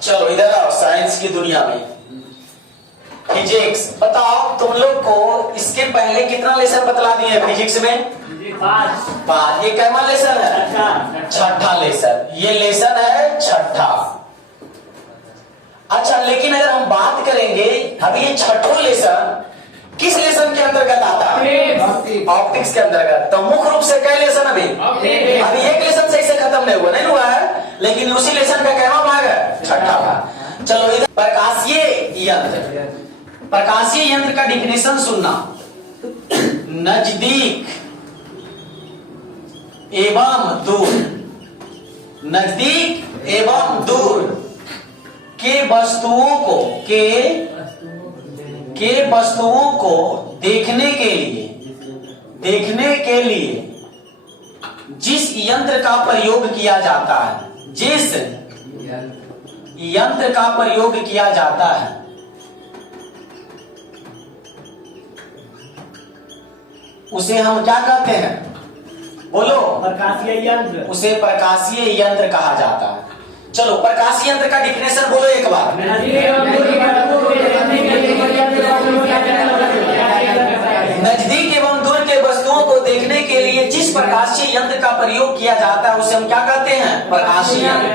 चलो इधर आओ, साइंस की दुनिया में फिजिक्स। बताओ तुम लोग को इसके पहले कितना लेसन बतला दिए फिजिक्स में? 5। ये कैमा लेसन है? छठा लेसन। ये लेसन है छठा। अच्छा, लेकिन अगर हम बात करेंगे अभी ये छठों लेसन किस लेसन के अंतर्गत आता है? ऑप्टिक्स के अंतर्गत। तो मुख्य रूप से कई लेसन अभी एक लेसन से इसे खत्म नहीं हुआ है, लेकिन उसी लेसन का कैमा भाग है? छठा भाग। चलो इधर प्रकाशीय यंत्र। प्रकाशीय यंत्र का डिफिनेशन सुनना। नजदीक एवं दूर, नजदीक एवं दूर के वस्तुओं को देखने के लिए जिस यंत्र का प्रयोग किया जाता है, जिस यंत्र का प्रयोग किया जाता है उसे हम क्या कहते हैं? बोलो। प्रकाशीय यंत्र। उसे प्रकाशीय यंत्र कहा जाता है। चलो प्रकाशीय यंत्र का डिफिनेशन बोलो एक बार। नजदीक एवं दूर के वस्तुओं को देखने के लिए जिस प्रकाशीय यंत्र का प्रयोग किया जाता है उसे हम क्या कहते हैं? प्रकाशीय यंत्र।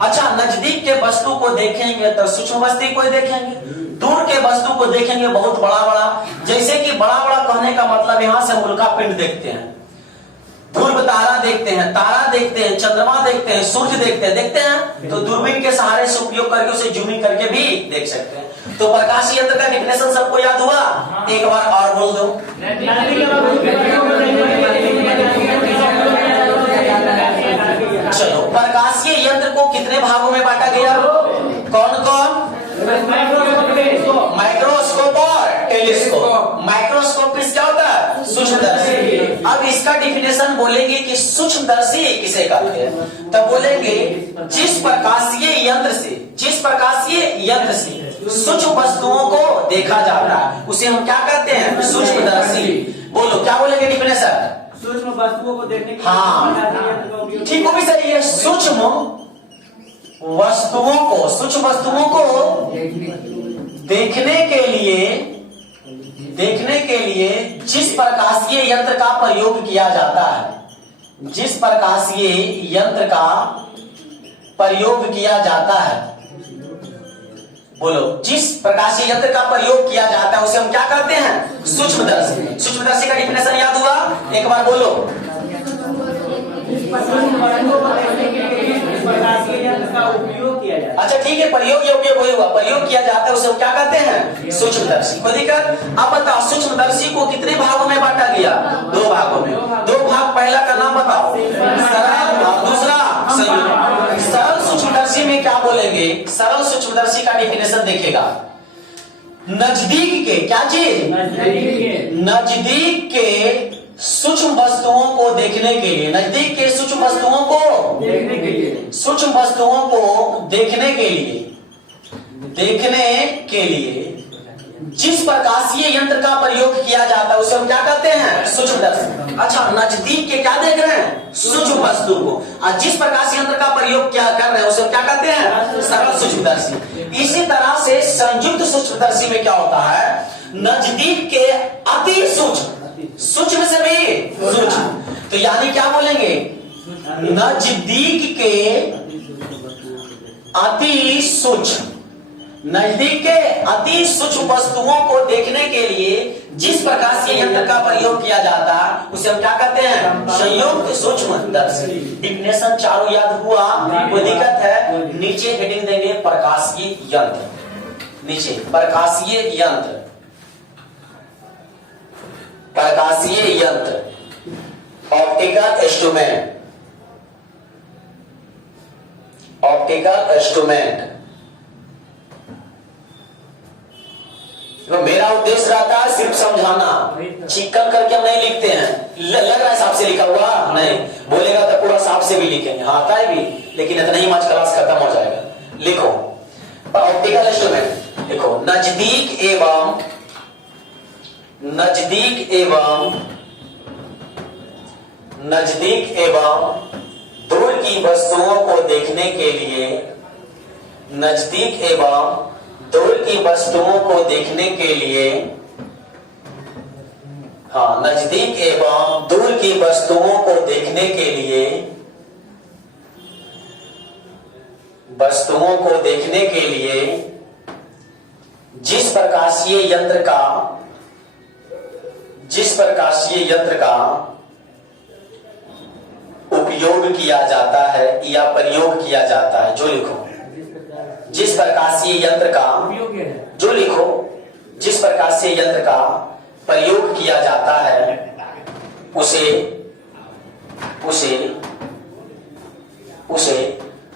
अच्छा, नजदीक के वस्तु को देखेंगे तो सूक्ष्म वस्तु को देखेंगे, दूर के वस्तु को देखेंगे बहुत बड़ा बड़ा। जैसे कि बड़ा बड़ा कहने का मतलब यहाँ से हम उल्का पिंड देखते हैं, ध्रुव तारा देखते हैं, तारा देखते हैं, चंद्रमा देखते हैं, सूर्य देखते हैं तो दूरबीन के सहारे से उपयोग करके उसे जूमिंग करके भी देख सकते हैं। तो प्रकाशीय यंत्र का डिफिनेशन सबको याद हुआ? एक बार और बोल दो। चलो प्रकाशीय यंत्र को कितने भागों में बांटा गया? कौन कौन? माइक्रोस्कोप और टेलीस्कोप। माइक्रोस्कोप क्या होता है? सूक्ष्मदर्शी। अब इसका डिफिनेशन बोलेंगे कि सूक्ष्मदर्शी किसे कहते हैं, तब बोलेंगे जिस प्रकाशीय यंत्र से सूक्ष्म वस्तुओं को देखा जाता है उसे हम क्या कहते हैं? सूक्ष्मदर्शी। बोलो क्या बोलेंगे डिफिनेशन? सूक्ष्म वस्तुओं को देखने के लिए। हाँ ठीक, वो भी सही है। सूक्ष्म वस्तुओं को देखने के लिए जिस प्रकाशीय यंत्र का प्रयोग किया जाता है, जिस प्रकाशीय यंत्र का प्रयोग किया जाता है, बोलो, जिस प्रकाशीय यंत्र का प्रयोग किया जाता है उसे हम क्या कहते हैं? सूक्ष्मदर्शी। सूक्ष्मदर्शी का डिफिनेशन याद हुआ? एक बार बोलो। अच्छा ठीक है, प्रयोग या उपयोग हुआ, प्रयोग किया जाता है उसे क्या कहते हैं? सूक्ष्मदर्शी। कोई दिक्कत? अब बताओ सूक्ष्मदर्शी को कितने भागों में बांटा गया? 2 भागों में। 2 भाग, पहला का नाम बताओ। सरल और दूसरा संयुक्त। सरल सूक्ष्मदर्शी में क्या बोलेंगे? सरल सूक्ष्मदर्शी का डिफिनेशन देखेगा। नजदीक के क्या चीज? नजदीक के सूक्ष्म वस्तुओं को देखने के लिए, नजदीक के सूक्ष्म वस्तुओं को देखने के लिए जिस प्रकाशीय यंत्र का प्रयोग किया जाता है उसे हम क्या कहते हैं? सूक्ष्मदर्शी। अच्छा, नजदीक के क्या देख रहे हैं? सूक्ष्म वस्तु को। और जिस प्रकाशीय यंत्र का प्रयोग क्या कर रहे हैं उसे हम क्या कहते हैं? सरल सूक्ष्मदर्शी। इसी तरह से संयुक्त सूक्ष्मदर्शी में क्या होता है? नजदीक के अति सूक्ष्म से भी सूक्ष्म। तो यानी क्या बोलेंगे? नजदीक के अति सूक्ष्म, नजदीक के अति सूक्ष्म वस्तुओं को देखने के लिए जिस प्रकाशीय यंत्र का प्रयोग किया जाता है उसे हम क्या कहते हैं? संयुक्त सूक्ष्मदर्शी। डिफिनेशन चारों याद हुआ? कोई दिक्कत है? नीचे हेडिंग देंगे प्रकाशीय यंत्र, नीचे प्रकाशीय यंत्र, प्रकाशीय यंत्र, ऑप्टिकल इंस्ट्रूमेंट, ऑप्टिकल इंस्ट्रूमेंट। तो मेरा उद्देश्य रहता है सिर्फ समझाना, चिकन करके हम नहीं लिखते हैं। लग रहा है सांप से लिखा हुआ नहीं, बोलेगा तो पूरा सांप से भी लिखेंगे। हाँ आता है भी, लेकिन इतना ही आज क्लास खत्म हो जाएगा। लिखो ऑप्टिकल इंस्ट्रूमेंट, लिखो नजदीक एवं दूर की वस्तुओं को देखने के लिए, नजदीक एवं दूर की वस्तुओं को देखने के लिए, हाँ नजदीक एवं दूर की वस्तुओं को देखने के लिए, वस्तुओं को देखने के लिए जिस प्रकाशीय यंत्र का उपयोग किया जाता है या प्रयोग किया जाता है, जो लिखो जिस प्रकाशीय यंत्र का, जो लिखो जिस प्रकाशीय यंत्र का प्रयोग किया जाता है उसे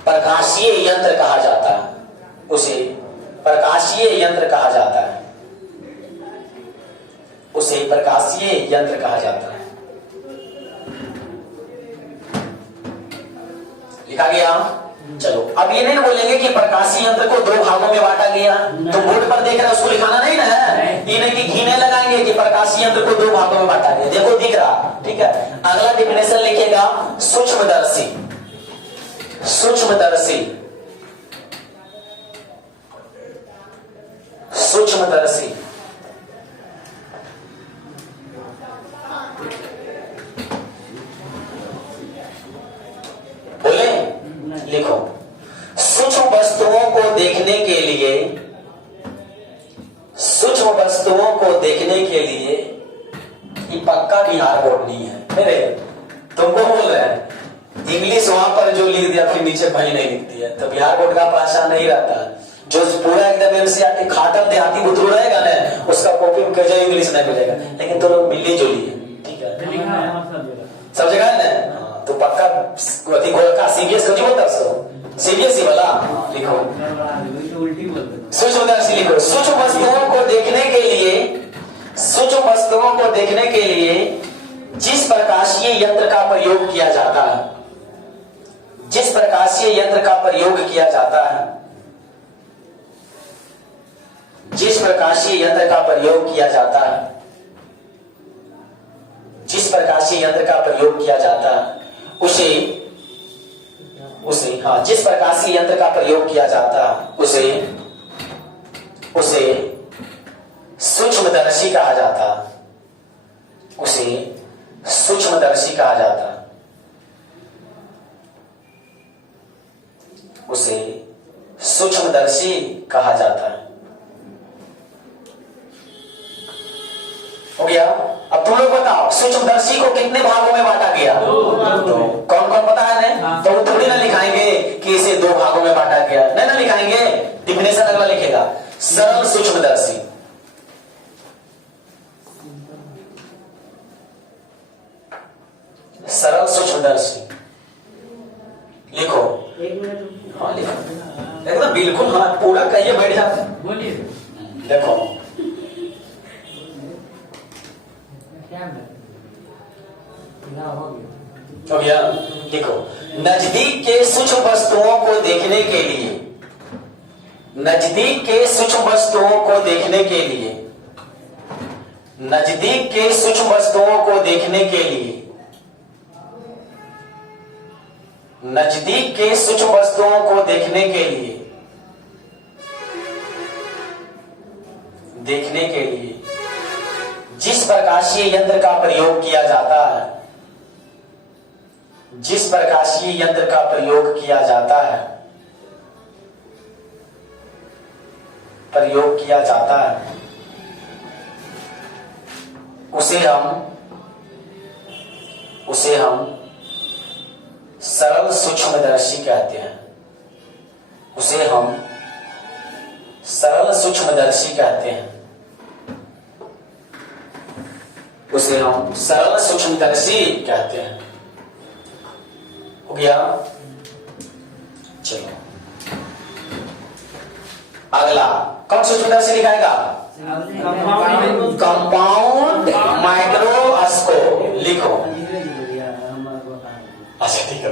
प्रकाशीय यंत्र कहा जाता है। उसे प्रकाशीय यंत्र कहा जाता है। उसे प्रकाशीय यंत्र कहा जाता है। लिखा गया। चलो अब ये नहीं बोलेंगे कि प्रकाशीय यंत्र को दो भागों में बांटा गया, तो बोर्ड पर देख रहे उसको लिखाना नहीं ना है। ये नहीं कि घीने लगाएंगे कि प्रकाशीय यंत्र को दो भागों में बांटा गया, देखो दिख रहा, ठीक है। अगला डिफिनेशन लिखेगा सूक्ष्मदर्शी। सूक्ष्मदर्शी, सूक्ष्मदर्शी बोले, लिखो सूक्ष्म वस्तुओं को देखने के लिए, सूक्ष्म वस्तुओं को देखने के लिए, ये पक्का बिहार बोर्ड नहीं है मेरे, तुमको बोल रहे हैं। इंग्लिश वहां पर जो लिख दिया फिर नीचे कहीं नहीं लिखती है, तो बिहार बोर्ड का भाषा नहीं रहता। जो पूरा एकदम एमसीआर के खाटल देहाती बुतरू रहेगा ना, उसका कॉपी इंग्लिश नहीं मिलेगा, लेकिन तो लोग मिली जुली है, ठीक है सब जगह है ना। तो पक्का अति गोलका सीबीएस को बोलता है, सीबीएसई वाला लिखो सूक्ष्मदर्शी, लिखो सूक्ष्म वस्तुओं को देखने के लिए, सूक्ष्म वस्तुओं को देखने के लिए जिस प्रकाशीय यंत्र का प्रयोग किया जाता है, जिस प्रकाशीय यंत्र का प्रयोग किया जाता है, जिस प्रकाशीय यंत्र का प्रयोग किया जाता है, जिस प्रकाशीय यंत्र का प्रयोग किया जाता है उसे हाँ जिस प्रकाशीय यंत्र का प्रयोग किया जाता है उसे सूक्ष्मदर्शी कहा जाता है। उसे सूक्ष्मदर्शी कहा जाता है। उसे सूक्ष्मदर्शी कहा जाता है। हो गया। अब तुम लोग बताओ सूक्ष्मदर्शी को कितने भागों में बांटा गया? तो कौन कौन पता है ना? तो थोड़ी ना लिखाएंगे कि इसे दो भागों में बांटा गया, नहीं ना लिखाएंगे। डिफिनेशन अगला लिखेगा सरल सूक्ष्मदर्शी। सरल सूक्ष्मदर्शी लिखो। हाँ लिखो एकदम बिल्कुल, हाँ पूरा कहिए, बैठ जाते। बोलिए। देखो हो गया। देखो नजदीक के सूक्ष्म वस्तुओं को देखने के लिए, नजदीक के सूक्ष्म वस्तुओं को देखने के लिए, नजदीक के सूक्ष्म वस्तुओं को देखने के लिए, नजदीक के सूक्ष्म वस्तुओं को देखने के लिए, देखने के लिए जिस प्रकाशीय यंत्र का प्रयोग किया जाता है, जिस प्रकाशीय यंत्र का प्रयोग किया जाता है, प्रयोग किया जाता है, उसे हम सरल सूक्ष्मदर्शी कहते हैं। उसे हम सरल सूक्ष्मदर्शी कहते हैं। उसे हम सरल सूक्ष्मदर्शी कहते हैं। हो गया। चलो अगला कौन सूक्ष्मदर्शी लिखाएगा? कंपाउंड माइक्रोस्कोप लिखो। अच्छा ठीक है।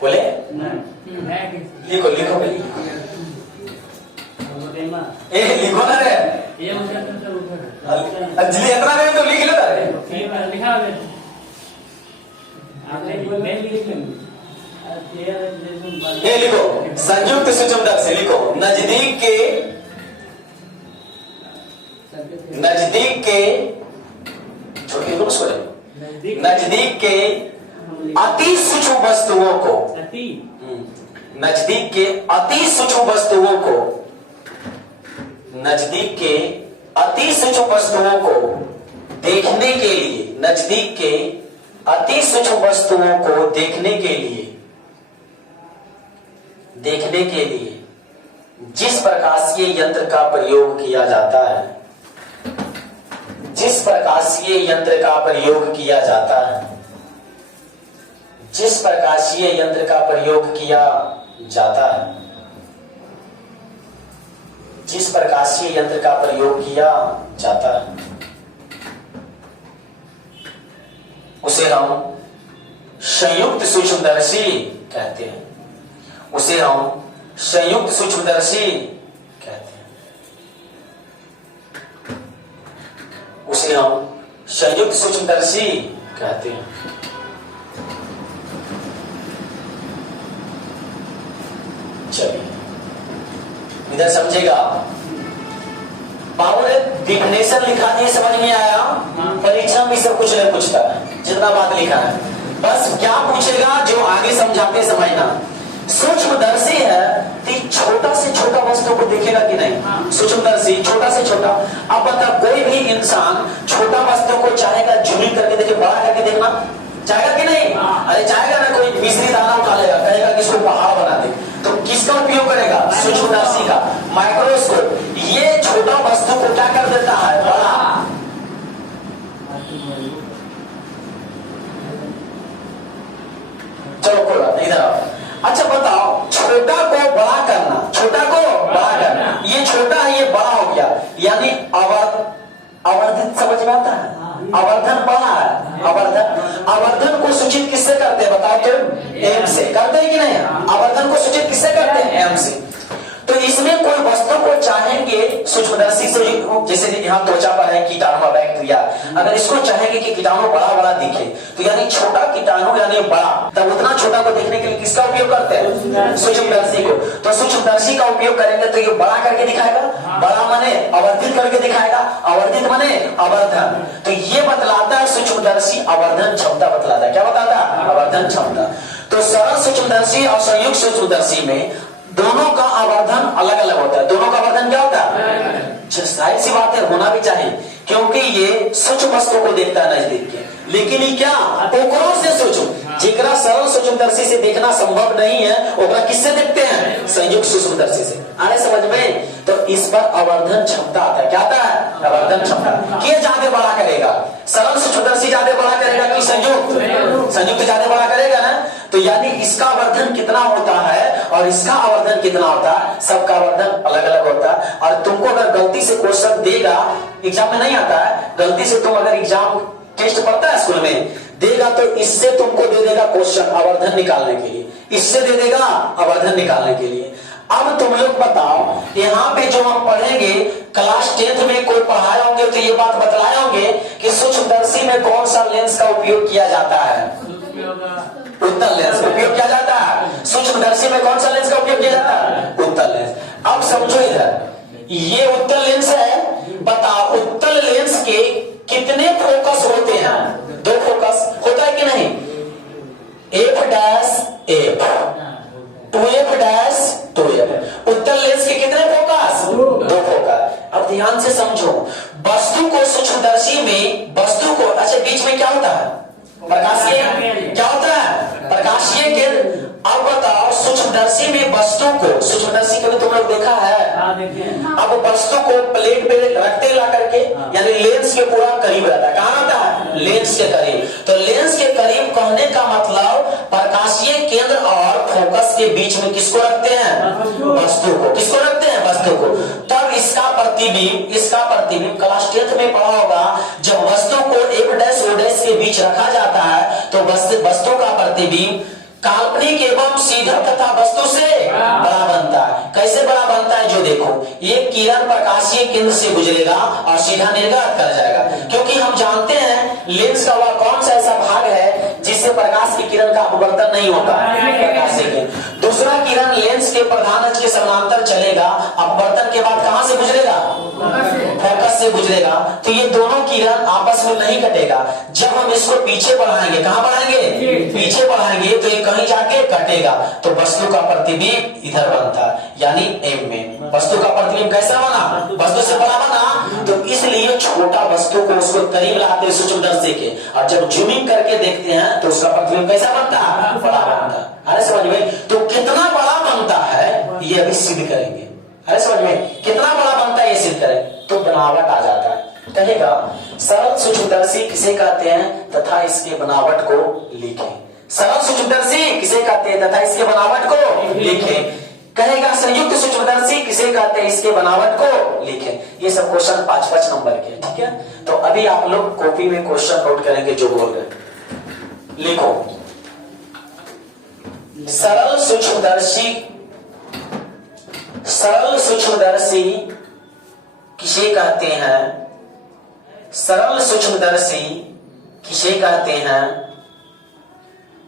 बोले लिखो लिखो ए लिखो ना रे अंजलि इतना रे तो लिख लो रे ये लिखो संयुक्त सूक्ष्मदर्शी लिखो नजदीक के छोटी लिखो उसको नजदीक के अति सूक्ष्म वस्तुओं को नजदीक के अति सूक्ष्म वस्तुओं को नजदीक के अति सूक्ष्म वस्तुओं को देखने के लिए नजदीक के अति सूक्ष्म वस्तुओं को देखने के लिए जिस प्रकाशीय यंत्र का प्रयोग किया जाता है जिस प्रकाशीय यंत्र का प्रयोग किया जाता है जिस प्रकाशीय यंत्र का प्रयोग किया जाता है जिस प्रकाशीय यंत्र का प्रयोग किया जाता है उसे हम संयुक्त सूक्ष्मदर्शी कहते हैं उसे हम संयुक्त सूक्ष्मदर्शी कहते हैं उसे हम संयुक्त सूक्ष्मदर्शी कहते हैं। चलिए इधर समझेगा पावर डिफिनेशन लिखा दिए समझ में आया। परीक्षा में सब कुछ नहीं पूछता जितना बात लिखा है बस क्या पूछेगा जो आगे समझाते समझना। सूक्ष्मदर्शी है तो छोटा से छोटा वस्तु को देखेगा कि नहीं सूक्ष्मदर्शी छोटा से छोटा। अब बता कोई भी इंसान छोटा वस्तु को चाहेगा जूम करके देखे बड़ा करके देखना चाहेगा कि नहीं? अरे चाहेगा ना। कोई मिस्त्री दाना उठा लेगा कहेगा कि इसको पहाड़ बना दे तो किसका उपयोग करेगा? सूक्ष्मदर्शी का माइक्रोस्कोप। ये छोटा वस्तु को क्या कर देता है बड़ा। चलो कोई बात नहीं इधर आओ। अच्छा बताओ छोटा को बड़ा करना ये छोटा है ये बड़ा हो गया यानी आवर्धित समझ में आता है। आवर्धन बड़ा है। आवर्धन को सूचित किससे करते हैं बताओ तो एम से करते हैं कि नहीं? आवर्धन को सूचित किससे करते हैं? एम से। तो इसमें कोई वस्तु को चाहेंगे सूक्ष्मदर्शी से जैसे यहाँ त्वचा पर है कीटाणु बैक्टीरिया अगर इसको चाहेंगे कि कीटाणु बड़ा बड़ा दिखे तो यानी छोटा कीटाणु यानी बड़ा तब उतना छोटा को देखने के लिए किसका उपयोग करते हैं? सूक्ष्मदर्शी को। तो सूक्ष्मदर्शी का उपयोग करेंगे तो ये बड़ा करके दिखाएगा। बड़ा माने आवर्धित करके दिखाएगा। आवर्धित माने आवर्धन। तो ये बतलाता है सूक्ष्मदर्शी आवर्धन क्षमता बतलाता है। क्या बताता है? आवर्धन क्षमता। तो सरल सूक्ष्मदर्शी और संयुक्त सूक्ष्मदर्शी में दोनों का आवर्धन अलग अलग होता है। दोनों का आवर्धन क्या होता है? जाहिर सी बात है होना भी चाहिए क्योंकि ये सूक्ष्म वस्तु को देखता है नजदीक के लेकिन ये क्या ओकरों से सूक्ष्म जिकरा सरल सूक्ष्मदर्शी से देखना संभव नहीं है ओकरा किससे देखते हैं? संयुक्त सूक्ष्मदर्शी से। आने समझ में? तो इस पर आवर्धन क्षमता आता है। क्या आता है? आवर्धन क्षमता। ये ज्यादा बड़ा करेगा सरल सूक्ष्मदर्शी ज्यादा बड़ा करेगा कि संयुक्त ज्यादा बड़ा करेगा ना। तो यानी इसका आवर्धन कितना होता है और इसका आवर्धन कितना होता है सबका आवर्धन अलग अलग होता है। और तुमको अगर गलती से क्वेश्चन देगा एग्जाम में नहीं आता है गलती से तुम अगर एग्जाम टेस्ट पढ़ता है स्कूल में देगा तो इससे तुमको दे देगा क्वेश्चन आवर्धन निकालने के लिए इससे दे देगा आवर्धन निकालने के लिए। अब तुम लोग बताओ यहाँ पे जो हम पढ़ेंगे क्लास 10th में कोई पढ़ाए होंगे तो ये बात बतलाए होंगे कि सूक्ष्मदर्शी में कौन सा लेंस का उपयोग किया जाता है? उत्तल लेंस का उपयोग किया जाता है। सूक्ष्मदर्शी में कौन सा लेंस का उपयोग किया जाता है? उत्तल लेंस। अब समझो इधर ये उत्तल लेंस है। बताओ उत्तल लेंस के कितने फोकस होते हैं? 2 फोकस होता है कि नहीं? F' 2F' 2F। उत्तल लेंस के कितने फोकस? 2 फोकस। अब ध्यान से समझो वस्तु को सूक्ष्मदर्शी में वस्तु को अच्छा बीच में क्या होता है? प्रकाशीय क्या होता है? प्रकाशीय केंद्र। अब बताओ सूक्ष्मदर्शी में वस्तु को, सूक्ष्मदर्शी कभी तुम लोग देखा है? हाँ देखे हैं। अब वस्तु को प्लेट पे रखते ला करके, यानी लेंस के पूरा करीब रहता है। कहाँ रहता है? लेंस के करीब। तो लेंस के करीब कहने का मतलब प्रकाशीय केंद्र और फोकस के बीच में किसको रखते हैं? वस्तु को। किसको रखते हैं? वस्तु को। तब इसका प्रतिबिंब क्लास 10th में पढ़ा होगा, जब वस्तु को एक डैश ओ डैश के बीच रखा जाता है तो वस्तु का प्रतिबिंब काल्पनिक एवं सीधा तथा वस्तु से बड़ा बनता है। कैसे बड़ा बनता है? जो देखो, ये किरण प्रकाशीय केंद्र से गुजरेगा और सीधा निर्गत कर जाएगा, क्योंकि हम जानते हैं लेंस का वह कौन सा ऐसा भाग है जिससे प्रकाश की किरण का अपवर्तन नहीं होता, प्रकाशीय केंद्र। दूसरा किरण लेंस के प्रधान अक्ष के समानांतर चलेगा, अपवर्तन के बाद कहां से गुजरेगा? फोकस से गुजरेगा। तो ये दोनों किरण आपस में नहीं कटेगा। जब हम इसको पीछे बढ़ाएंगे, कहां बढ़ाएंगे? पीछे बढ़ाएंगे तो ये कहीं जाके कटेगा, तो वस्तु का प्रतिबिंब इधर बनता है, यानी एम में। वस्तु का प्रतिबिंब कैसा बना? वस्तु से बड़ा बना। तो इसलिए छोटा वस्तु को उसको करीब लाते हैं सूक्ष्मदर्शी के, और जब जूमिंग करके देखते हैं तो उसका प्रतिबिंब कैसा बनता है? बड़ा बनता है। अरे समझ में? तो कितना बड़ा बनता है ये अभी सिद्ध करेंगे। अरे समझ में? कितना बड़ा बनता है ये सिद्ध करें तो बनावट आ जाता है। कहेगा सरल सूक्ष्मदर्शी किसे कहते हैं तथा इसके बनावट को लिखें। सरल सूक्ष्मदर्शी किसे कहते हैं तथा इसके बनावट को लिखें। कहेगा संयुक्त सूक्ष्मदर्शी किसे कहते हैं, इसके बनावट को लिखें। ये सब क्वेश्चन 5-5 नंबर के, ठीक है। तो अभी आप लोग कॉपी में क्वेश्चन नोट करेंगे जो बोल रहे। लिखो, सरल सूक्ष्मदर्शी किसे कहते हैं? सरल सूक्ष्मदर्शी किसे कहते हैं?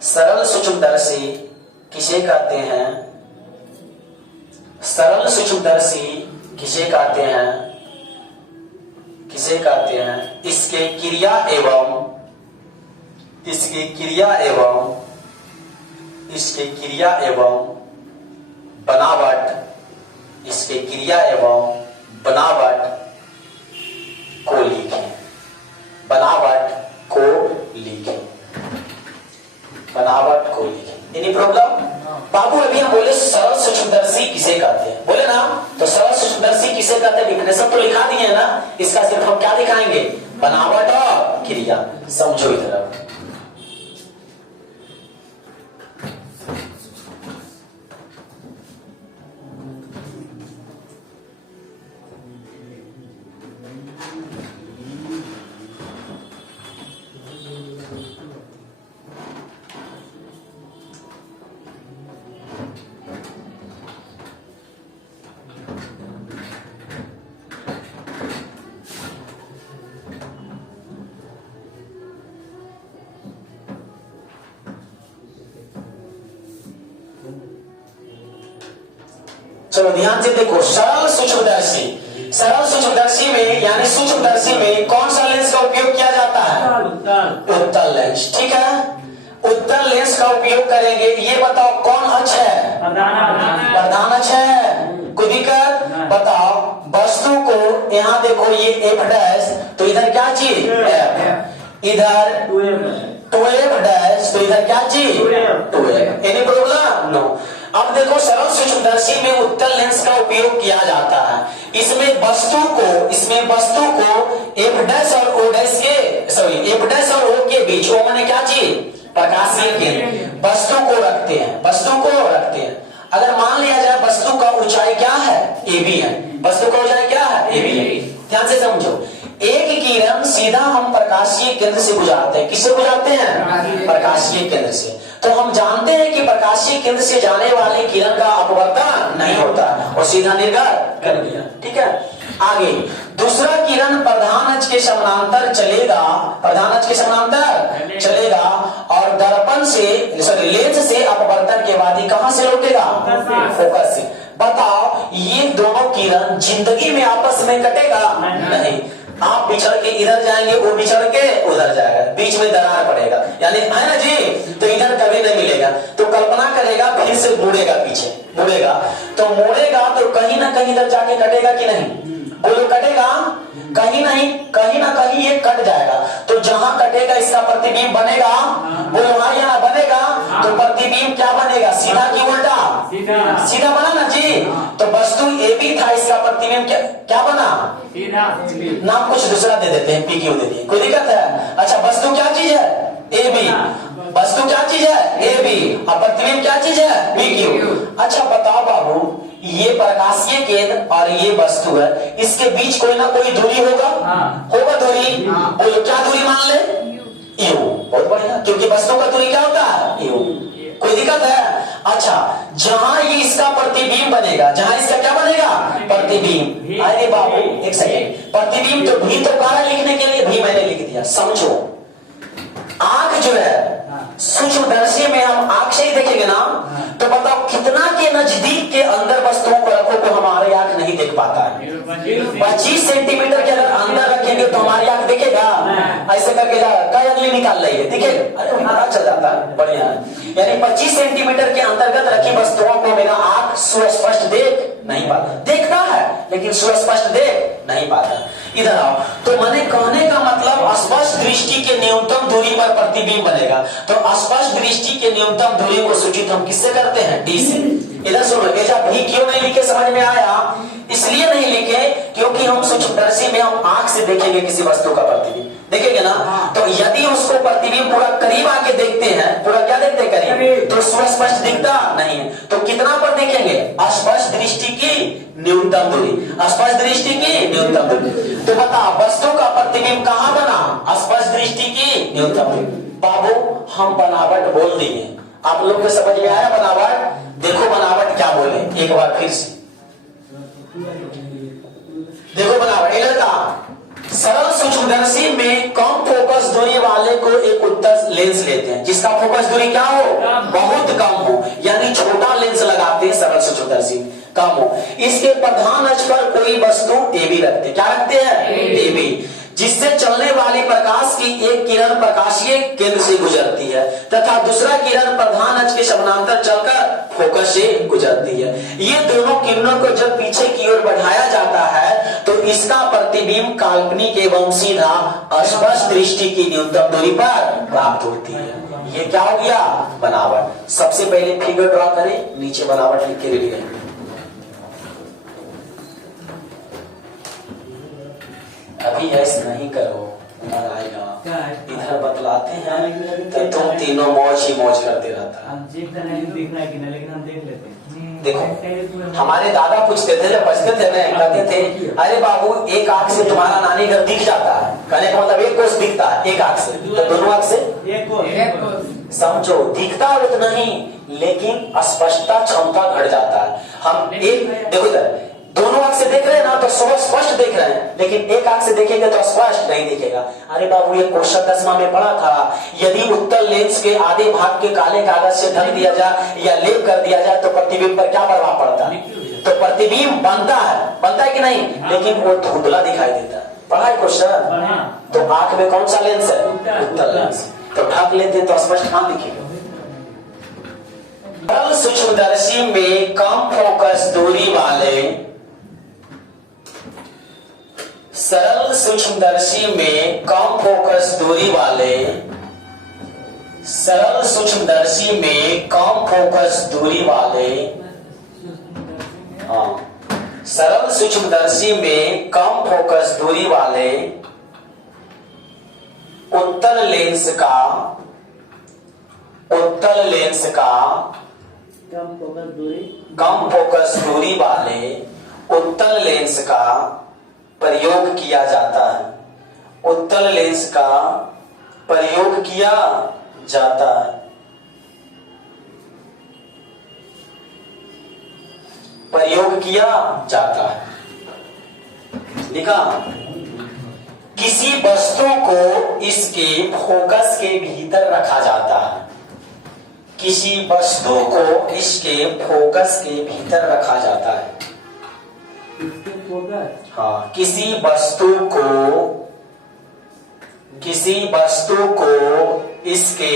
सरल सूक्ष्मदर्शी किसे कहते हैं? सरल सूक्ष्मदर्शी किसे कहते हैं? किसे कहते हैं? इसके क्रिया बनावट को लिखें। Any problem? बाबू अभी हम बोले सरल सूक्ष्मदर्शी किसे कहते हैं, बोले ना? तो सरल सूक्ष्मदर्शी किसे कहते हैं डिफिनेशन तो लिखा दिए ना, इसका सिर्फ हम क्या दिखाएंगे? बनावट और क्रिया। समझो इधर। चलो ध्यान से देखो, सरल सूक्ष्मदर्शी में यानी सूक्ष्मदर्शी में कौन सा लेंस का उपयोग किया जाता है? उत्तल लेंस, ठीक है। उत्तल लेंस का उपयोग करेंगे। ये बताओ कौन अक्ष है? प्रधान अक्ष है। कोई दिक्कत? बताओ वस्तु को यहाँ देखो, ये एफ डैश, तो इधर क्या चीज? एफ। इधर 2f डैश, तो इधर क्या चीज? 2f। Any problem? नो। अब देखो सरल सूक्ष्मदर्शी में उत्तल लेंस का उपयोग किया जाता है। इसमें वस्तु को एफ डैश और ओ डैश के, एफ डैश और ओ के बीच, ओ माने क्या चीज? प्रकाशीय केंद्र। वस्तु को रखते हैं। अगर मान लिया जाए वस्तु का ऊंचाई क्या है? AB है। वस्तु का ऊंचाई क्या है? AB है। ध्यान से समझो, एक किरण सीधा हम प्रकाशीय केंद्र से गुजारते हैं। किससे गुजारते हैं? प्रकाशीय केंद्र से। तो हम जानते हैं कि प्रकाशीय केंद्र से जाने वाले किरण का अपवर्तन नहीं होता और सीधा निर्गत कर दिया, ठीक है। आगे दूसरा किरण प्रधान अक्ष के समानांतर चलेगा और दर्पण से लेंस से अपवर्तन के बाद ही कहां से लौटेगा? फोकस से। बताओ ये दोनों किरण जिंदगी में आपस में कटेगा? नहीं। आप बिछड़ के इधर जाएंगे, वो बिछड़ के उधर जाएगा, बीच में दरार पड़ेगा, यानी है ना जी, तो इधर कभी नहीं मिलेगा। तो कल्पना करेगा फिर से मुड़ेगा, पीछे मुड़ेगा, तो मुड़ेगा तो कहीं ना कहीं इधर जाके कटेगा कि नहीं? बोलो कटेगा? कहीं ना कहीं ये कट जाएगा। तो जहां कटेगा इसका प्रतिबिंब बनेगा, बोलो हाँ या ना बनेगा? तो प्रतिबिंब क्या बनेगा, सीधा की उल्टा, सीधा। सीधा बना ना जी। तो वस्तु ए बी था, इसका प्रतिबिंब क्या बना, सीधा। नाम कुछ दूसरा दे देते हैं, पी क्यू दे दिए, कोई दिक्कत है। अच्छा वस्तु क्या चीज है, ए बी, वस्तु क्या चीज है, ए बी, और प्रतिबिंब क्या चीज है, बी क्यू। अच्छा बताओ बाबू, ये प्रकाशीय केंद्र और ये वस्तु है, इसके बीच कोई ना कोई दूरी होगा, होगा दूरी, बोलो क्या दूरी मान ले, यू। बहुत बढ़िया, क्योंकि वस्तु का दूरी क्या होता है, यू। कोई दिक्कत है। अच्छा जहां ये इसका प्रतिबिंब बनेगा, जहां इसका क्या बनेगा, प्रतिबिंब। अरे बाबू एक सेकेंड, प्रतिबिंब तो भी तो कहा लिखने के लिए, भी मैंने लिख दिया, समझो। आंख जो है सूक्ष्मदर्शी में हम आंख से ही देखेंगे ना, तो बताओ कितना के नजदीक के अंदर वस्तुओं को रखो तो हमारी आंख नहीं देख पाता है। 25 सेंटीमीटर के अगर अंदर रखेंगे तो हमारी आंख देखेगा, ऐसे करके कई अगली निकाल रही है, ठीक है, अरे पता चल जाता है, बढ़िया है। यानी 25 सेंटीमीटर के अंतर्गत रखी वस्तुओं को मेरा आंख सुस्पष्ट देख नहीं पाता, देखता है लेकिन सुस्पष्ट देख नहीं पाता। इधर आओ, तो मैंने कहने का मतलब स्पष्ट दृष्टि के न्यूनतम दूरी पर प्रतिबिंब बनेगा। तो स्पष्ट दृष्टि के न्यूनतम दूरी को सूचित हम किससे करते हैं, डी से। इधर सुनो, ऐसा भी क्यों नहीं लिखे समझ में आया, इसलिए नहीं लिखे क्योंकि हम सूक्ष्मदर्शी में हम आंख से देखेंगे किसी वस्तु का प्रतिबिंब, देखेंगे ना, तो यदि उसको प्रतिबिंब पूरा करीब आके देखते हैं, पूरा क्या देखते हैं करीब, तो स्पष्ट दिखता नहीं है। तो कितना पर देखेंगे, स्पष्ट दृष्टि की न्यूनतम दूरी, स्पष्ट दृष्टि की न्यूनतम दूरी। तो बता वस्तु का प्रतिबिंब कहां बना, स्पष्ट दृष्टि की न्यूनतम दूरी। बाबू हम बनावट बोल दिए, आप लोग को समझ में आया बनावट, देखो बनावट क्या बोले एक बार फिर से देखो बनावट। ये लड़का सरल सूक्ष्मदर्शी में कम फोकस दूरी वाले को एक उत्तर लेंस लेते हैं जिसका फोकस दूरी क्या हो, बहुत कम हो, यानी छोटा लेंस लगाते हैं सरल सूक्ष्मदर्शी, कम हो। इसके प्रधान अक्ष पर कोई वस्तु ए बी रखते हैं, क्या रखते हैं, ए बी, जिससे चलने वाली प्रकाश की एक किरण प्रकाशीय केंद्र से गुजरती है तथा दूसरा किरण प्रधान अक्ष के समानांतर चलकर फोकस से गुजरती है। ये दोनों किरणों को जब पीछे की ओर बढ़ाया जाता है तो इसका प्रतिबिंब काल्पनिक एवं सीधा स्पष्ट दृष्टि की न्यूनतम दूरी पर प्राप्त होती है। ये क्या हो गया, बनावट। सबसे पहले फिगर ड्रॉ करें, नीचे बनावट लिख के रेडी रहेंगे। अभी ऐसे नहीं करो, उम्र आएगा, इधर बतलाते हैं तो तुम तीनों मौज ही मौज करते रहता है। लेकिन हम देख लेते हैं। देखो हमारे दादा पूछते थे जब बचते थे ना, कहते थे अरे बाबू एक आंख से तुम्हारा नानी घर दिख जाता है, कहने का मतलब एक कोस दिखता है एक आंख से, तो दोनों आंख से एक कोस। समझो दिखता है उतना ही, लेकिन स्पष्टता क्षमता घट जाता है। हम एक देखो इधर दोनों आंख से देख रहे हैं ना तो स्पष्ट देख रहे हैं, लेकिन एक आंख से देखेंगे तो स्पष्ट नहीं दिखेगा। अरे बाबू ये क्वेश्चन 10वां में पढ़ा था, यदि उत्तल लेंस के आधे भाग के काले कागज से ढक दिया जाए या लेप कर दिया जाए तो प्रतिबिंब पर क्या प्रभाव पड़ता है, तो प्रतिबिंब बनता है कि नहीं, लेकिन वो धुंधला दिखाई देता है। पढ़ा है क्वेश्चन। तो आंख में कौन सा लेंस है, उत्तल लेंस, तो ढक लेते तो स्पष्ट कहां दिखेगा। सरल सूक्ष्मदर्शी में कम फोकस दूरी वाले, सरल सूक्ष्मदर्शी में कम फोकस दूरी वाले, सरल सूक्ष्मदर्शी में कम फोकस दूरी वाले, सरल सूक्ष्मदर्शी में कम फोकस दूरी वाले उत्तल लेंस का, उत्तल लेंस का कम फोकस दूरी, कम फोकस दूरी वाले उत्तल लेंस का प्रयोग किया जाता है, उत्तल लेंस का प्रयोग किया जाता है। प्रयोग किया जाता है लिखा, किसी वस्तु को इसके फोकस के भीतर रखा जाता है, किसी वस्तु को इसके फोकस के भीतर रखा जाता है। हाँ, किसी वस्तु को इसके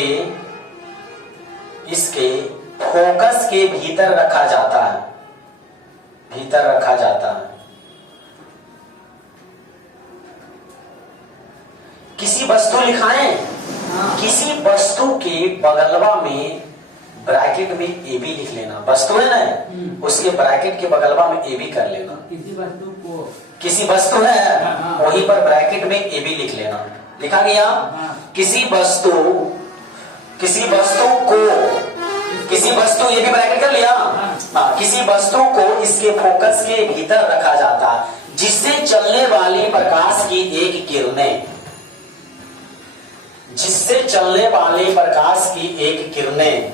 फोकस के भीतर रखा जाता है, भीतर रखा जाता है। किसी वस्तु लिखाएं, किसी वस्तु के बगलवा में ब्रैकेट में ए बी लिख लेना, वस्तु है ना, उसके ब्रैकेट के बगलवा में ए बी कर लेना। किसी वस्तु है वहीं पर ब्रैकेट में ए बी लिख लेना। लिखा गया? किसी वस्तु ये भी ब्रैकेट कर लिया। किसी वस्तु को इसके फोकस के भीतर रखा जाता है जिससे चलने वाली प्रकाश की एक किरणें जिससे चलने वाली प्रकाश की एक किरणें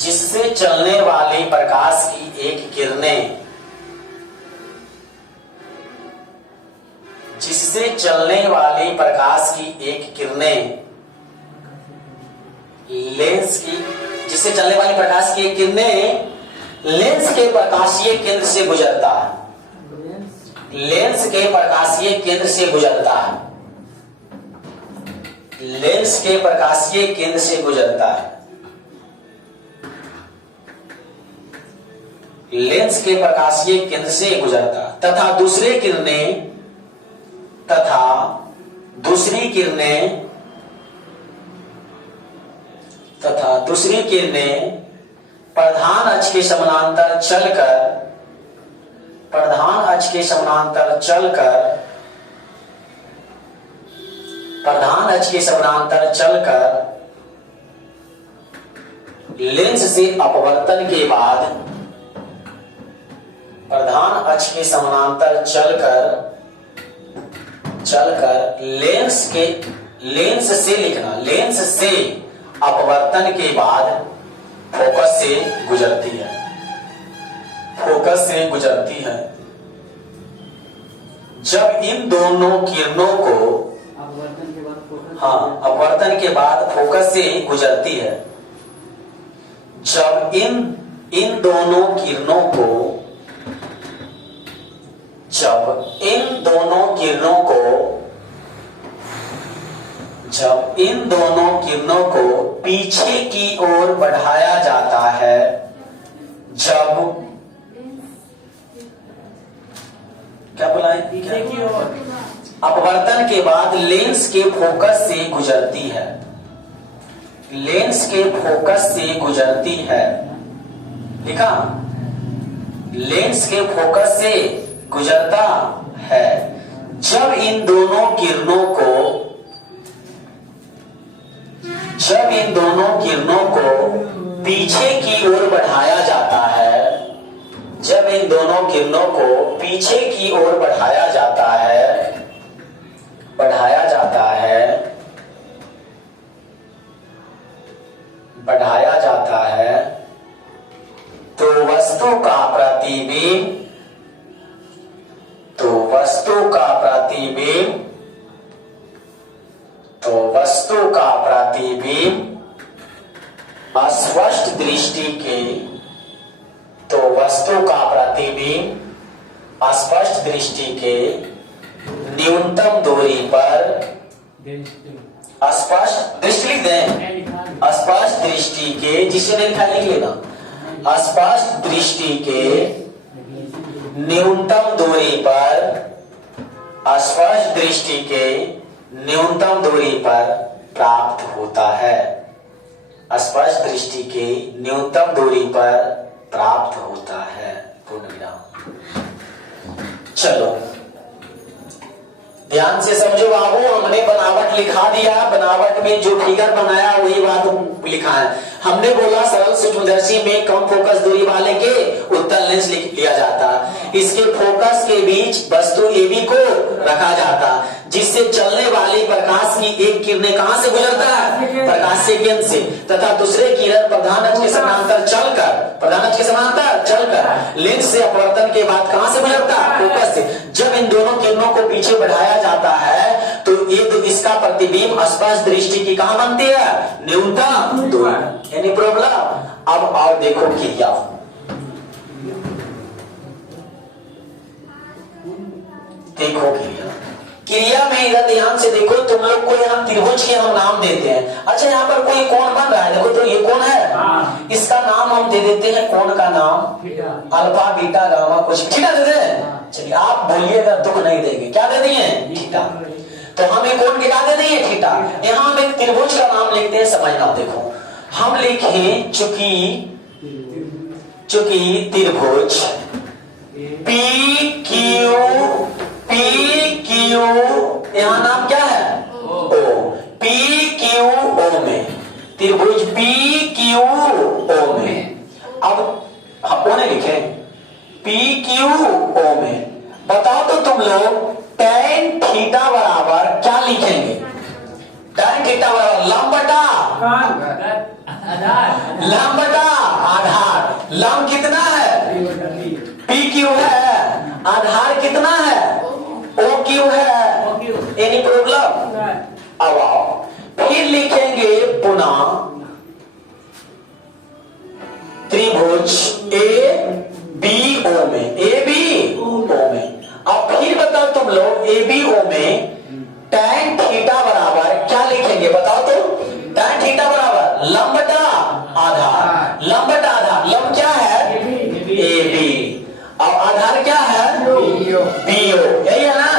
जिससे चलने वाली प्रकाश की एक किरणें जिससे चलने वाली प्रकाश की एक किरणें जिससे चलने वाली प्रकाश की एक किरणें लेंस के प्रकाशीय केंद्र से गुजरता है। लेंस के प्रकाशीय केंद्र से गुजरता है। लेंस के प्रकाशीय केंद्र से गुजरता है। लेंस के प्रकाशीय केंद्र से गुजरता है तथा दूसरी किरणें प्रधान अक्ष के समानांतर चलकर लेंस से अपवर्तन के बाद प्रधान अक्ष के समानांतर चलकर लेंस से अपवर्तन के बाद फोकस से गुजरती है। जब इन दोनों किरणों को अपवर्तन के बाद फोकस से गुजरती है। जब इन दोनों किरणों को पीछे की ओर बढ़ाया जाता है। क्या बोला है? पीछे की ओर अपवर्तन के बाद लेंस के फोकस से गुजरती है। लिखा? लेंस के फोकस से गुजरता है। जब इन दोनों किरणों को पीछे की ओर बढ़ाया जाता है। तो वस्तु का प्रतिबिंब अस्पष्ट दृष्टि के न्यूनतम दूरी पर स्पष्ट दृष्टि लिख दें। स्पष्ट दृष्टि के, जिसे नहीं लिखा लिख लेना। स्पष्ट दृष्टि के न्यूनतम दूरी पर प्राप्त होता है। स्पष्ट दृष्टि के न्यूनतम दूरी पर प्राप्त होता है। पूर्ण विराम। चलो ध्यान से समझो बाबू, हमने बनावट लिखा दिया, बनावट में जो फिगर बनाया वही बात लिखा है। हमने बोला सरल सूक्ष्मदर्शी में कम फोकस दूरी वाले के उत्तल लेंस लिया जाता, इसके फोकस के बीच वस्तु एबी को रखा जाता, जिससे चलने वाली प्रकाश की एक किरणें कहां से गुजरता है? प्रकाशीय केंद्र से, तथा दूसरे किरण प्रधान अक्ष के समानांतर चलकर लेंस से अपवर्तन के बाद कहां से गुजरता? फोकस से। जब इन दोनों किरणों को पीछे बढ़ाया जाता है तो इसका प्रतिबिंब स्पष्ट दृष्टि की कहां बनती है? न्यूनतम दूरी। Any problem? अब और देखो क्रिया। क्रिया में इधर ध्यान से देखो, तुम लोग को यहाँ त्रिभुज के हम नाम देते हैं। अच्छा यहाँ पर कोई कोण बन रहा है, देखो तो ये कोण है, इसका नाम हम दे देते हैं, कोण का नाम अल्फा बीटा गामा कुछ थीटा दे दें। चलिए आप बोलिएगा, दुख नहीं देंगे, क्या दे दिए? थीटा। तो हम एक कोण गिरा दे दिए थीटा। यहाँ हम एक त्रिभुज का नाम लिखते हैं, समझना। देखो हम लिखे चूंकि त्रिभुज पी क्यू, यहाँ नाम क्या है ओ, पी क्यू ओ में, त्रिभुज पी क्यू ओ में। अब हम ओ ने लिखे पी क्यू ओ में। बताओ तो तुम लोग tan थीटा बराबर क्या लिखेंगे? tan थीटा बराबर लंब बटा लंब बटा आधार। लंब कितना है? पी क्यू है। आधार कितना है? ओ क्यू है। Any problem? अब आओ फिर लिखेंगे पुनः त्रिभुज ए बी ओ में, ए बी ओ में। अब फिर बताओ तुम लोग ए बी ओ में tan थीटा बराबर क्या लिखेंगे? बताओ तो। tan थीटा बराबर लंब बटा आधार। लंब बटा आधार, लंब क्या है? A B. अब आधार क्या है? B O. यही है ना?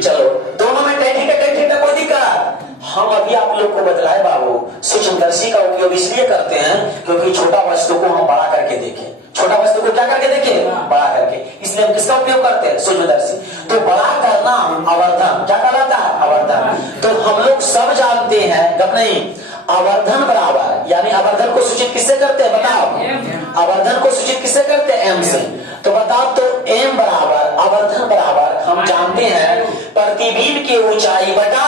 चलो दोनों में tan थीटा कोई दिक्कत? हम अभी आप लोग को बतलाए बाबू, सूक्ष्मदर्शी का उपयोग इसलिए करते हैं क्योंकि छोटा वस्तु को हम बड़ा करके देखें। छोटा वस्तु को क्या करके देखें? बड़ा करके। इसलिए हम किसका उपयोग करते हैं? सूक्ष्मदर्शी। तो बड़ा करना आवर्धन क्या कहलाता है? आवर्धन। तो हम लोग सब जानते हैं, गप नहीं, आवर्धन बराबर, यानी आवर्धन को सूचित किससे करते हैं? बताओ। आवर्धन को सूचित किससे करते हैं? एम से। तो बताओ तो एम बराबर आवर्धन बराबर हम जानते हैं प्रतिबिंब की ऊंचाई बटा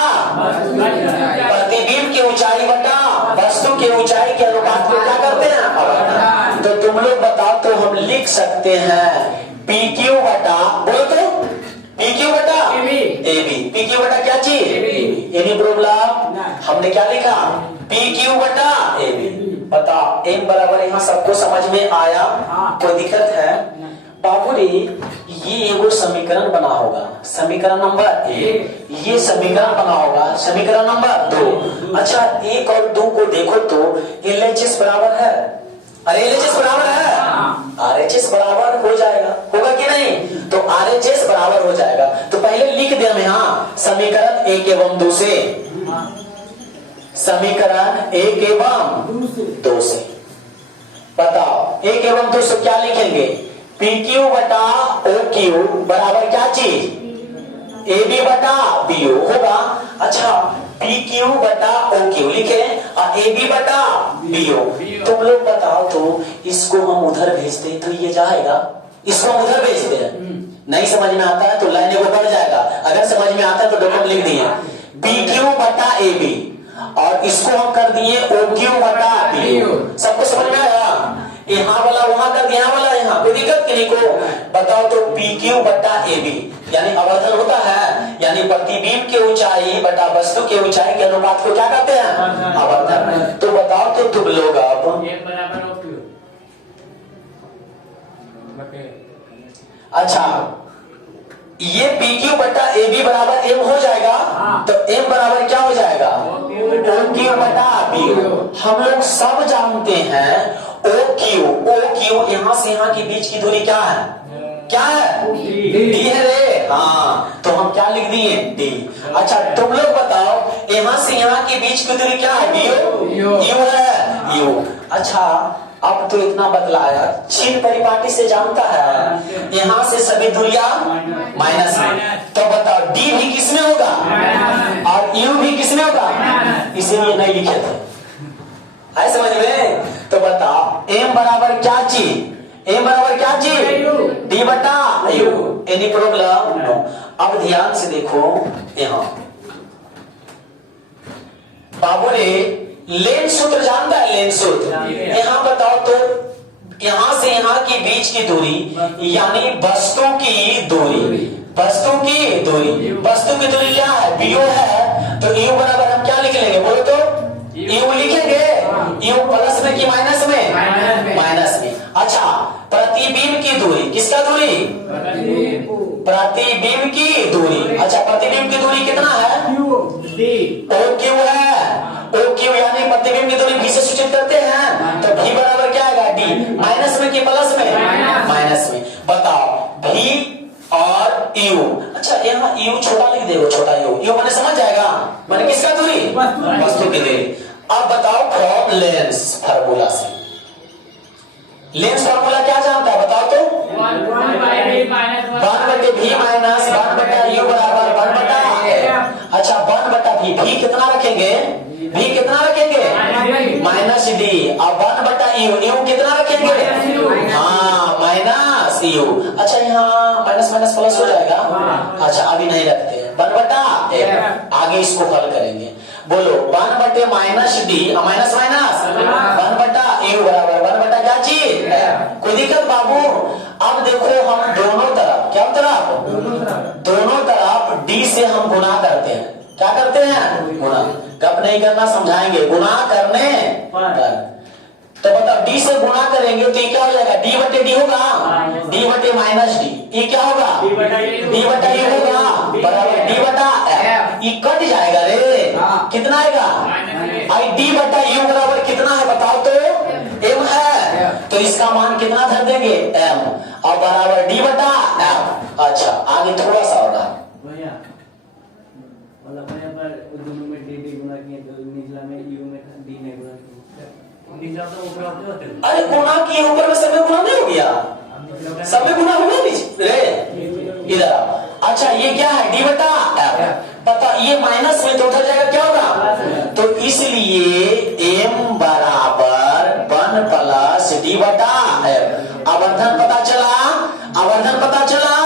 वस्तु की ऊंचाई के अनुपात को क्या करते हैं? आवर्धन। तो तुम लोग बताओ तो हम लिख सकते हैं पी क्यू बटा, बोलो तो, पी क्यू बटा ए बी। पी क्यू बटा क्या चीज? Any problem? हमने क्या लिखा? पी क्यू बटा ए बी। बताओ एम बराबर यहाँ सबको समझ में आया? कोई दिक्कत है? बाबूरी ये एगो समीकरण बना होगा, समीकरण नंबर 1। ये समीकरण बना होगा समीकरण नंबर 2। अच्छा 1 और 2 को देखो तो LHS बराबर है। अरे LHS बराबर है, RHS बराबर हो जाएगा, होगा कि नहीं? तो RHS बराबर हो जाएगा। तो पहले लिख दे हम यहाँ समीकरण 1 एवं 2 से, समीकरण 1 एवं 2 से। बताओ 1 एवं 2 से क्या लिखेंगे? पी क्यू बटा ओ क्यू बराबर क्या चीज? ए बी बटा बी ओ होगा। अच्छा पी क्यू बटा ओ क्यू लिखे और ए बी बटा बी ओ। तुम लोग बताओ तो इसको हम उधर भेजते तो ये जाएगा? इसको हम उधर भेजते हैं, नहीं समझ में आता है तो लाइन एगो बढ़ जाएगा। अगर समझ में आता है तो डॉक्टर लिख दिए बी क्यू बटा ए बी और इसको हम कर दिए ओ क्यू बटा बी ओ। सबको समझ में आया? यहाँ वाला वहां कर दिया, यहाँ वाला यहाँ, कोई दिक्कत किसी को? बताओ तो पी क्यू बटा ए बी यानी आवर्धन होता है, यानी प्रतिबिंब की ऊंचाई बटा वस्तु की ऊंचाई के अनुपात को क्या कहते हैं? आवर्धन। तो बताओ तो तुम लोग अब अच्छा ये पी क्यू बटा ए बी बराबर एम हो जाएगा। तो एम बराबर क्या हो जाएगा? ओ क्यू बटा बी ओ। हम लोग सब जानते हैं ओ क्यू यहाँ से यहाँ के बीच की दूरी क्या है? क्या है? डी है रे। हाँ तो हम क्या लिख दिए? डी। अच्छा तुम लोग बताओ यहाँ से यहाँ के बीच की दूरी क्या है? यू है, यू। अच्छा अब तो इतना बदलाया, छीन परिपाटी से जानता है यहाँ से सभी दूरियां माइनस में। तो बताओ डी भी किसमें होगा और यू भी किसमें होगा? इसीलिए नहीं लिखे थे, आए समझ में? तो बताओ एम बराबर क्या चीज? एम बराबर क्या चीज? डी बटा यू। Any problem? नो। अब ध्यान से देखो यहाँ बाबू ने लेन सूत्र जानता है? लेन सूत्र यहाँ बताओ तो यहाँ से यहाँ के बीच की दूरी यानी वस्तु की दूरी, वस्तु की दूरी क्या है? बीओ है। तो यू बराबर हम क्या लिख लेंगे? बोलो तो यू लिखेंगे। यू प्लस में कि माइनस में? माइनस में। अच्छा प्रतिबिंब की दूरी, किसका दूरी? प्रतिबिंब की दूरी। अच्छा प्रतिबिंब की दूरी कितना है? ओ क्यू है। ओ क्यू यानी प्रतिबिंब की दूरी भी से सूचित करते हैं। तो भी बराबर क्या आएगा? डी। माइनस में कि प्लस में? माइनस में। बताओ भी और यू। अच्छा अच्छा यहाँ यू छोटा लिख देगा, छोटा यू मैंने समझ जाएगा, मैंने किसका दूरी, वस्तु की दूरी। अब बताओ फ्रॉम लेंस फार्मूला से, लेंस फार्मूला क्या जानता है बताओ तो, 1/v माइनस 1/u बराबर 1/f। अच्छा 1/v, v कितना रखेंगे, v कितना रखेंगे माइनस डी, अब 1/u, u कितना रखेंगे, हाँ माइनस यू। अच्छा यहाँ माइनस माइनस प्लस हो जाएगा, अच्छा अभी नहीं रखते हैं, 1/f, आगे इसको हल करेंगे। बोलो 1/- minus D, minus minus 1/u बराबर 1/ क्या चीज, कोई दिक्कत बाबू। अब देखो हम दोनों तरफ, क्या तरफ, दोनों तरफ डी से हम गुना करते हैं, क्या करते हैं, गुना। गप नहीं करना, समझाएंगे, गुना करने पर। तो बताओ डी से गुना करेंगे तो ये क्या हो जाएगा, d/d होगा, d/- डी, ये क्या होगा, d/u होगा बराबर d/f, ये कट जाएगा रे, कितना आएगा, आई d/u बराबर कितना है बताओ तो, m है, तो इसका मान कितना धर देंगे m, और बराबर d/f। अच्छा आगे थोड़ा सा होगा, भैया मतलब भैया पर दोनों में डी गुना किए तो निचला में यू में डी ने गुना किया, निचला तो ऊपर होते होते। अरे गुना किए ऊपर में सब में गुना नहीं हो गया, सब में गुना हो गया नीचे रे, इधर। अच्छा ये क्या है, d/f, पता ये माइनस में तो उधर जाएगा, क्या होगा, तो इसलिए m बराबर 1 प्लस d/f। आवर्धन पता चला, आवर्धन पता चला,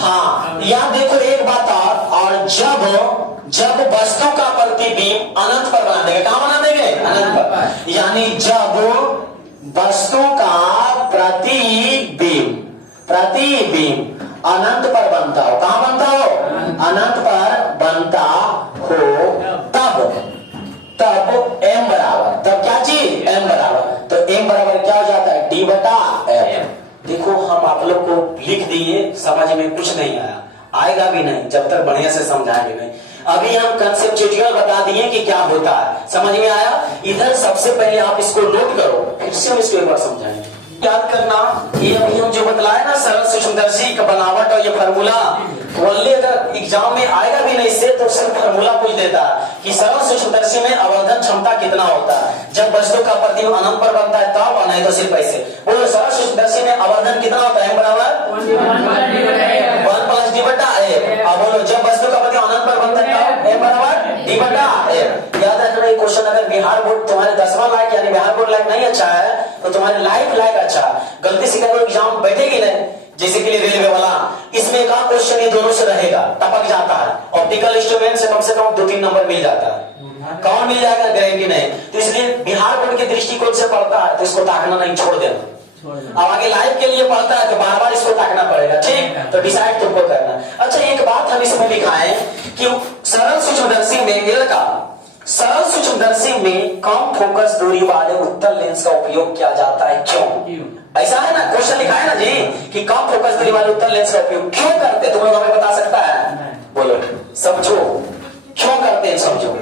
हाँ। यहाँ देखो एक बात और जब वस्तु का प्रतिबिंब अनंत पर बना देंगे, कहां बना देंगे, अनंत पर, यानी जब वस्तु का प्रतिबिंब अनंत पर बनता हो, कहां बनता हो, अनंत पर बनता हो, तब m बराबर, तब क्या चीज, m बराबर, तो m बराबर क्या हो जाता है, d/f। देखो हम आप लोग को लिख दिए, समझ में कुछ नहीं आया, आएगा भी नहीं जब तक बढ़िया से समझाएंगे नहीं। अभी हम कंसेप्चुअल बता दिए कि क्या होता है, समझ में आया। इधर सबसे पहले आप इसको नोट करो, फिर से हम इसको एक बार समझाएंगे। याद करना, ये अभी हम जो बतलाए ना सरल सूक्ष्मदर्शी का बनावट और ये फार्मूला, ओनली अगर एग्जाम में आएगा भी नहीं से तो सिर्फ फार्मूला पूछ देता है कि सरल सूक्ष्मदर्शी में आवर्धन क्षमता कितना होता है जब वस्तु का प्रतिबिंब अनंत पर बनता है तब, और नहीं तो सिर्फ ऐसे बोलो। सरल सूक्ष्मदर्शी में आवर्धन कितना होता है, m बराबर 1 प्लस d/f। अब बोलो जब वस्तु का प्रतिबिंब अनंत पर बनता है तब m बराबर d/f। याद रखना ये क्वेश्चन अगर बिहार बोर्ड तुम्हारे 10वां लायक यानी बिहार बोर्ड लायक नहीं अच्छा है तो तुम्हारे लाइफ लायक अच्छा, गलती से करो एग्जाम बैठेगी नहीं, जैसे कि रेलवे वाला, इसमें एक क्वेश्चन ये दोनों से रहेगा, टपक जाता है, ऑप्टिकल इंस्ट्रूमेंट से कम 2-3 नंबर मिल जाता है, कौन मिल जाएगा गारंटी नहीं। तो इसलिए बिहार बोर्ड के दृष्टिकोण से पढ़ता है तो इसको ताकना नहीं, छोड़ देना। अब आगे लाइफ के लिए पढ़ता है तो बार बार इसको ताकना पड़ेगा, ठीक, तो डिसाइड तुमको करना। अच्छा एक बात हम इसमें लिखाएं कि सरल सूक्ष्मदर्शी में सरल सूक्ष्मदर्शी में कम फोकस दूरी वाले उत्तल लेंस का उपयोग किया जाता है, क्यों? ऐसा है ना, क्वेश्चन लिखा है ना जी कि कम फोकस दूरी वाले उत्तल लेंस का उपयोग क्यों करते, तुम लोग हमें बता सकता है, बोलो समझो क्यों करते हैं, समझो।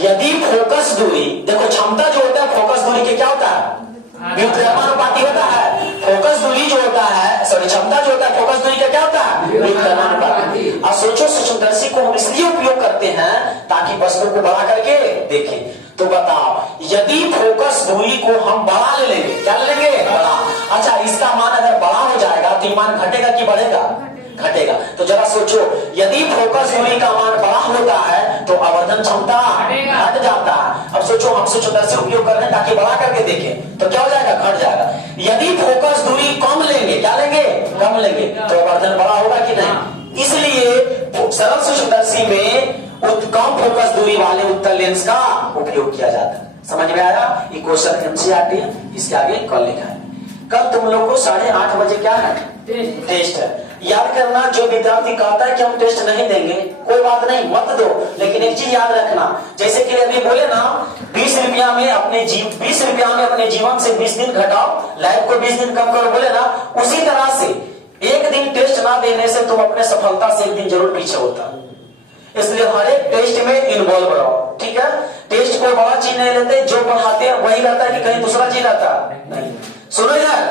यदि फोकस दूरी, देखो क्षमता जो होता है फोकस दूरी के क्या होता है, व्युत्क्रमानुपाती होता है। फोकस दूरी जो होता है, सॉरी क्षमता जो होता है फोकस दूरी का क्या होता है, व्युत्क्रमानुपाती। अब सोचो सूक्ष्मदर्शी को हम इसलिए उपयोग करते हैं ताकि वस्तु को बड़ा करके देखें। तो बताओ यदि फोकस दूरी को हम बढ़ा ले लेंगे, क्या ले लेंगे, बड़ा। अच्छा इसका मान अगर बड़ा हो जाएगा तो ये मान घटेगा कि बढ़ेगा, घटेगा। तो जरा सोचो यदि फोकस दूरी का मान बड़ा होता है तो आवर्धन क्षमता घट जाता है। अब सोचो हम सूक्ष्मदर्शी उपयोग कर रहे हैं ताकि बड़ा करके देखें तो क्या हो जाएगा, घट जाएगा। यदि फोकस दूरी कम लेंगे, क्या लेंगे, कम लेंगे, तो आवर्धन बड़ा होगा कि नहीं। इसलिए सरल सूक्ष्मदर्शी में कम फोकस दूरी वाले उत्तल लेंस का उपयोग किया जाता है। समझ में आया, ये क्वेश्चन एमसीईआरटी है, इसके आगे कल लिखा है। कल तुम लोग को 8:30 बजे क्या है, टेस्ट है। याद करना, जो विद्यार्थी कहता है कि हम टेस्ट नहीं देंगे, कोई बात नहीं, मत दो, लेकिन एक चीज याद रखना, जैसे कि अभी बोले ना 20 रुपया में अपने 20 रुपया में अपने जीवन से 20 दिन घटाओ, लाइफ को 20 दिन कम करो, बोले ना, उसी तरह से एक दिन टेस्ट ना देने से तुम अपने सफलता से एक दिन जरूर पीछे होता। इसलिए हर एक टेस्ट में इन्वॉल्व रहो, ठीक है। टेस्ट कोई बड़ा चीज नहीं लेते, जो पढ़ाते हैं वही रहता है कि कहीं दूसरा चीज रहता है, नहीं। सुनो यार,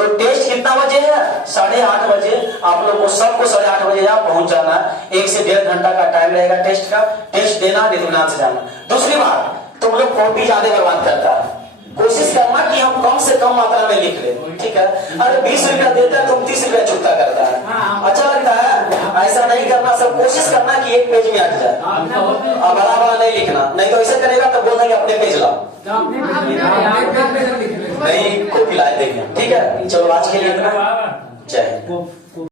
तो टेस्ट कितना बजे है? 8:30 बजे। आप लोग को सबको 8:30 बजे आप पहुंच जाना। 1 से 1.5 घंटा का टाइम रहेगा टेस्ट का। टेस्ट देना, ध्यान से जाना। दूसरी बात, तुम लोग कॉपी ज्यादा बर्बाद करता है, कोशिश करना कि हम कम से कम मात्रा में लिख ले, ठीक है? अरे 20 रुपया देता है, तुम 30 रुपया चुकता करता है, अच्छा लगता है? ऐसा नहीं करना, सब कोशिश करना कि एक पेज में आ जाए। अब बड़ा बड़ा नहीं लिखना, नहीं तो ऐसा करेगा तो बोल देंगे अपने पेज लाओ, नहीं कॉपी लाए देंगे, ठीक है? चलो आज के लिए इतना। जय हिंद।